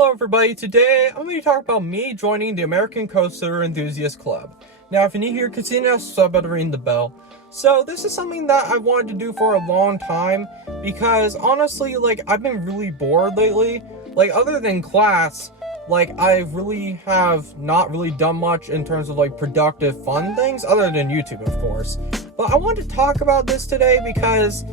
Hello everybody, today I'm going to talk about me joining the American Coaster Enthusiast Club. Now if you're new here, consider sub button, ring the bell. So this is something that I wanted to do for a long time because honestly, I've been really bored lately. Other than class, I really have not really done much in terms of productive fun things, other than YouTube of course. But I wanted to talk about this today because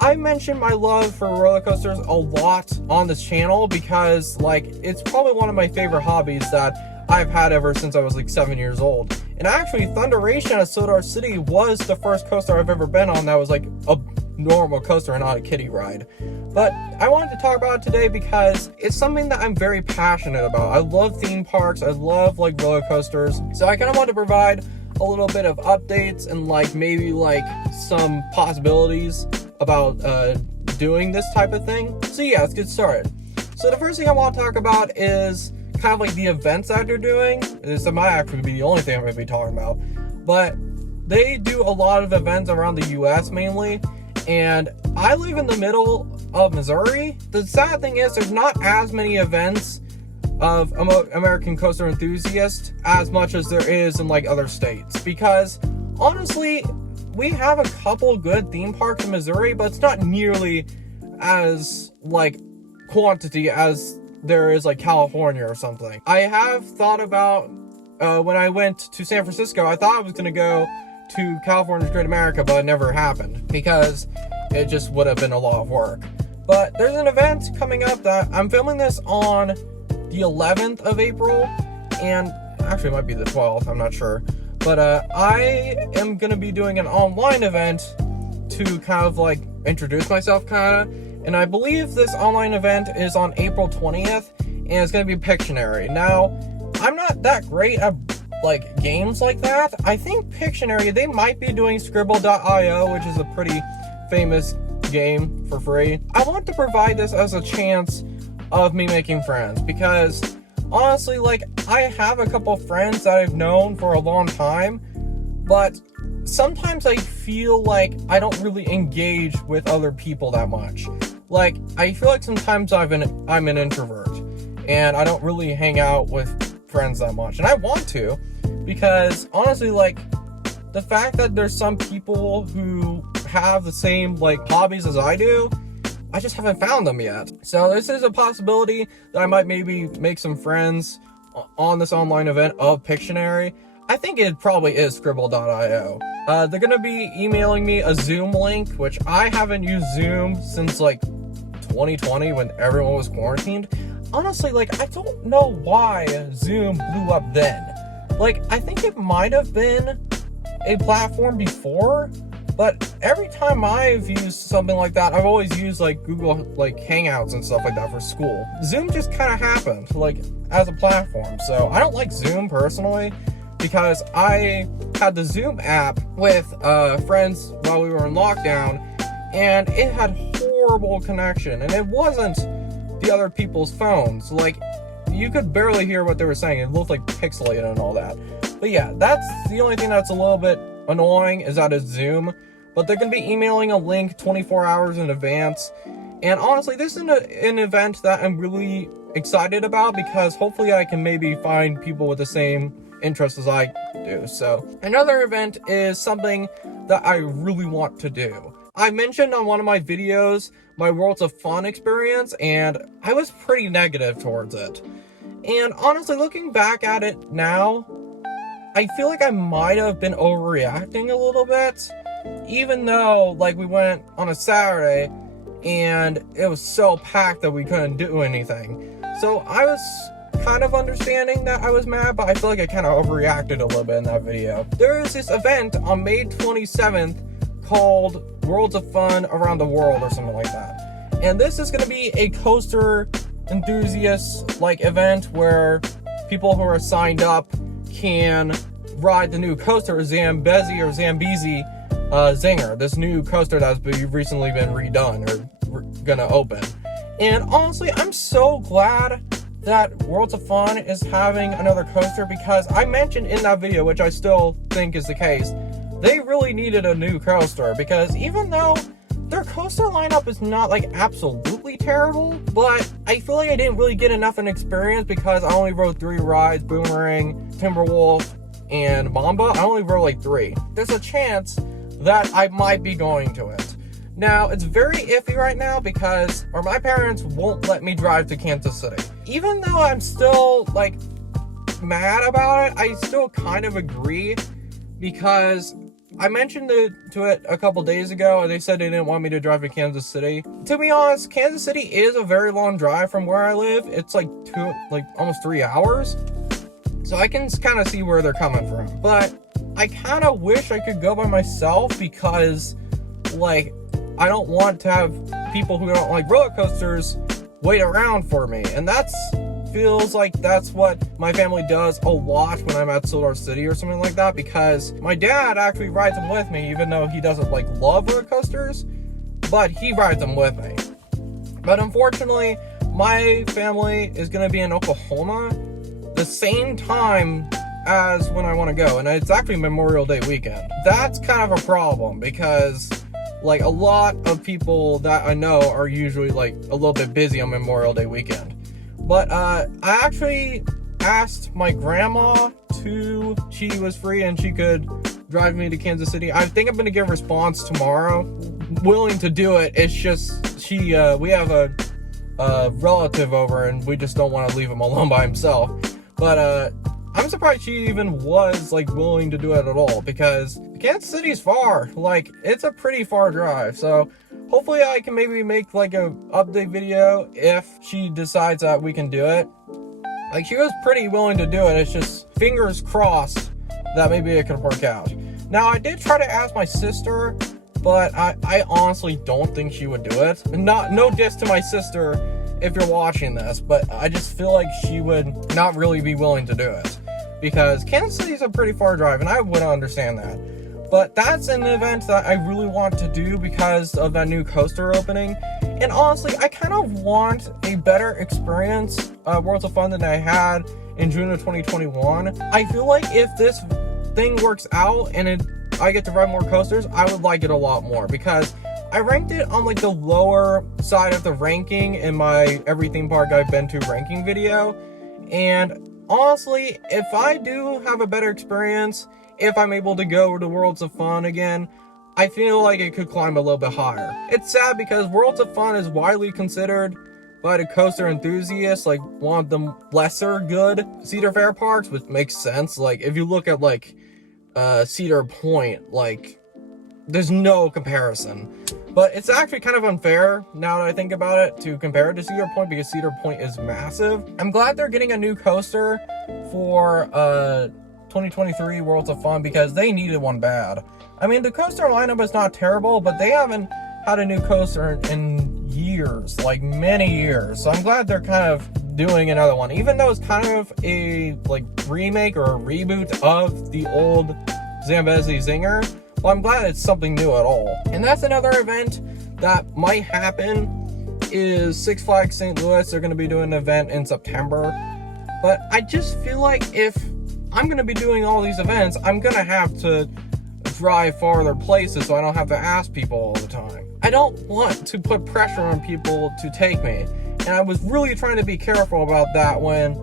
I mentioned my love for roller coasters a lot on this channel because it's probably one of my favorite hobbies that I've had ever since I was 7 years old. And actually Thunderation at Sodar City was the first coaster I've ever been on that was a normal coaster and not a kiddie ride. But I wanted to talk about it today because it's something that I'm very passionate about. I love theme parks, I love roller coasters, so I kind of want to provide a little bit of updates and maybe some possibilities about doing this type of thing. So yeah, let's get started. So the first thing I want to talk about is kind of the events that they're doing. This might actually be the only thing I'm going to be talking about, but they do a lot of events around the US mainly, and I live in the middle of Missouri. The sad thing is there's not as many events of American Coaster Enthusiast as much as there is in other states, because honestly we have a couple good theme parks in Missouri, but it's not nearly as quantity as there is California or something. I have thought about when I went to San Francisco, I thought I was gonna go to California's Great America, but it never happened because it just would have been a lot of work. But there's an event coming up that I'm filming this on the 11th of April, and actually it might be the 12th, I'm not sure. But I am going to be doing an online event to kind of introduce myself and I believe this online event is on April 20th, and it's going to be Pictionary. Now, I'm not that great at games like that. I think Pictionary, they might be doing Scribble.io, which is a pretty famous game for free. I want to provide this as a chance of me making friends because honestly, I have a couple friends that I've known for a long time, but sometimes I feel I don't really engage with other people that much. I feel sometimes I'm an introvert, and I don't really hang out with friends that much. And I want to, because honestly, the fact that there's some people who have the same hobbies as I do, I just haven't found them yet. So this is a possibility that I might maybe make some friends on this online event of Pictionary. I think it probably is Scribble.io. They're gonna be emailing me a Zoom link, which I haven't used Zoom since 2020 when everyone was quarantined. Honestly, I don't know why Zoom blew up then. I think it might have been a platform before, but every time I've used something like that, I've always used Google Hangouts and stuff like that for school. Zoom just kind of happened as a platform. So I don't like Zoom personally because I had the Zoom app with friends while we were in lockdown, and it had horrible connection, and it wasn't the other people's phones. You could barely hear what they were saying. It looked pixelated and all that. But yeah, that's the only thing that's a little bit annoying, is that it's Zoom. But they're going to be emailing a link 24 hours in advance. And honestly, this is an event that I'm really excited about because hopefully I can maybe find people with the same interests as I do. So another event is something that I really want to do. I mentioned on one of my videos my Worlds of Fun experience, and I was pretty negative towards it. And honestly, looking back at it now, I feel I might have been overreacting a little bit, even though we went on a Saturday and it was so packed that we couldn't do anything. So I was kind of understanding that I was mad, but I feel I kind of overreacted a little bit in that video. There is this event on May 27th called Worlds of Fun Around the World or something like that. And this is going to be a coaster enthusiast event where people who are signed up can ride the new coaster Zambezi Zinger, this new coaster that's recently been redone or gonna open. And honestly, I'm so glad that Worlds of Fun is having another coaster, because I mentioned in that video, which I still think is the case, they really needed a new coaster, because even though their coaster lineup is not like absolutely terrible, but I feel like I didn't really get enough an experience because I only rode 3 rides: Boomerang, Timberwolf, and Mamba. I only rode like 3. There's a chance that I might be going to it. Now, it's very iffy right now because my parents won't let me drive to Kansas City. Even though I'm still like mad about it, I still kind of agree because I mentioned to it a couple days ago and they said they didn't want me to drive to Kansas City. To be honest, Kansas City is a very long drive from where I live. It's like almost 3 hours. So I can kind of see where they're coming from. But I kind of wish I could go by myself because, like, I don't want to have people who don't like roller coasters wait around for me. And feels like that's what my family does a lot when I'm at Solar City or something like that, because my dad actually rides them with me, even though he doesn't like love roller coasters, but he rides them with me. But unfortunately, my family is going to be in Oklahoma the same time as when I want to go, and it's actually Memorial Day weekend. That's kind of a problem because like a lot of people that I know are usually like a little bit busy on Memorial Day weekend. But I actually asked my grandma she was free and she could drive me to Kansas City. I think I'm going to get a response tomorrow. Willing to do it. It's just we have a relative over and we just don't want to leave him alone by himself. But I'm surprised she even was like willing to do it at all, because Kansas City's far. Like, it's a pretty far drive. So hopefully I can maybe make like a update video if she decides that we can do it. Like, she was pretty willing to do it. It's just fingers crossed that maybe it could work out. Now, I did try to ask my sister, but I honestly don't think she would do it. No diss to my sister if you're watching this, but I just feel like she would not really be willing to do it, because Kansas City's a pretty far drive, and I would understand that. But that's an event that I really want to do because of that new coaster opening. And honestly, I kind of want a better experience Worlds of Fun than I had in June of 2021. I feel like if this thing works out and I get to ride more coasters, I would like it a lot more, because I ranked it on like the lower side of the ranking in my every theme park I've been to ranking video. And honestly, if I do have a better experience, if I'm able to go to Worlds of Fun again, I feel like it could climb a little bit higher. It's sad because Worlds of Fun is widely considered by the coaster enthusiasts like one of the lesser good Cedar Fair parks, which makes sense. Like, if you look at like Cedar Point, like, there's no comparison. But it's actually kind of unfair, now that I think about it, to compare it to Cedar Point, because Cedar Point is massive. I'm glad they're getting a new coaster for 2023 Worlds of Fun, because they needed one bad. I mean, the coaster lineup is not terrible, but they haven't had a new coaster in years, like many years. So I'm glad they're kind of doing another one, even though it's kind of a like remake or a reboot of the old Zambezi Zinger. Well, I'm glad it's something new at all. And that's another event that might happen, is Six Flags St. Louis. They're going to be doing an event in September. But I just feel like if I'm going to be doing all these events, I'm going to have to drive farther places so I don't have to ask people all the time. I don't want to put pressure on people to take me. And I was really trying to be careful about that when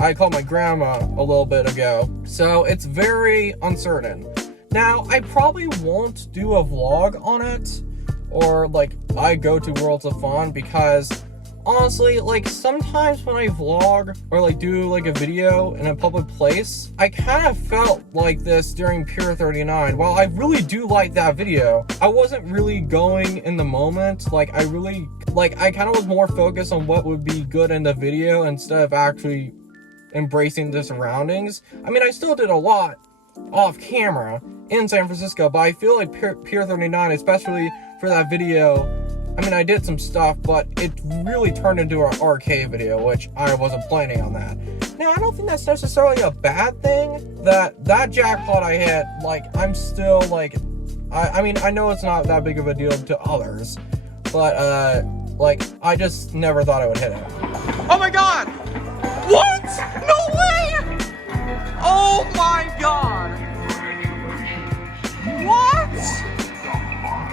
I called my grandma a little bit ago. So it's very uncertain. Now, I probably won't do a vlog on it, or like I go to Worlds of Fun, because honestly, like, sometimes when I vlog or like do like a video in a public place, I kind of felt like this during Pier 39. While I really do like that video, I wasn't really going in the moment. Like, I kind of was more focused on what would be good in the video instead of actually embracing the surroundings. I mean, I still did a lot off camera in San Francisco, but I feel like Pier 39, especially for that video, I mean, I did some stuff, but it really turned into an arcade video, which I wasn't planning on that. Now, I don't think that's necessarily a bad thing. That jackpot I hit, like, I'm still, like, I mean, I know it's not that big of a deal to others, but, like, I just never thought I would hit it. Oh my god! What? No way! Oh my god! What?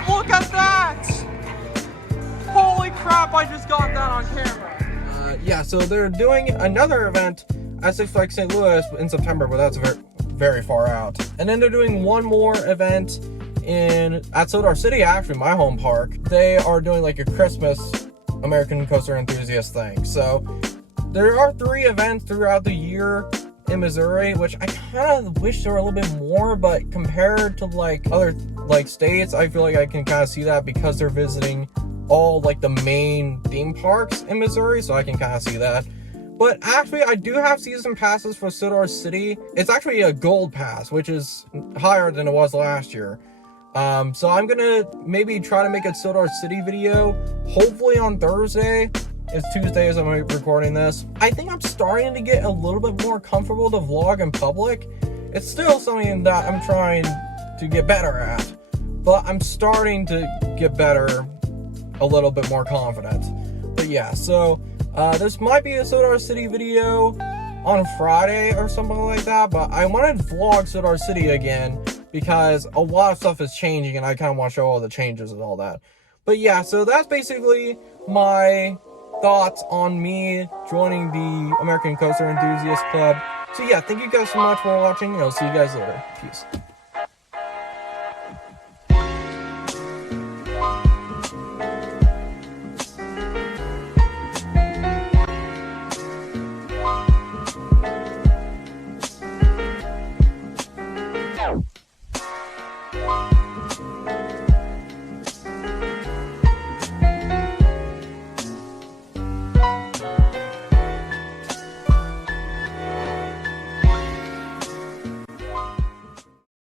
Look at that! I just got that on camera. Yeah, so they're doing another event at Six Flags St. Louis in September, but that's very, very far out. And then they're doing one more event at Sodar City, actually, my home park. They are doing like a Christmas American Coaster Enthusiast thing. So there are 3 events throughout the year in Missouri, which I kind of wish there were a little bit more, but compared to like other like states, I feel like I can kind of see that because they're visiting all like the main theme parks in Missouri, so I can kind of see that. But actually, I do have season passes for Sodar City. It's actually a gold pass, which is higher than it was last year. So I'm gonna maybe try to make a Sodar City video, hopefully on Thursday. It's Tuesday as I'm recording this. I think I'm starting to get a little bit more comfortable to vlog in public. It's still something that I'm trying to get better at, but I'm starting to get better, a little bit more confident. But yeah, so this might be a Sodar City video on Friday or something like that, but I wanted to vlog Sodar City again because a lot of stuff is changing and I kind of want to show all the changes and all that. But yeah, so that's basically my thoughts on me joining the American Coaster Enthusiast Club. So yeah, thank you guys so much for watching, and I'll see you guys later. Peace. Wow.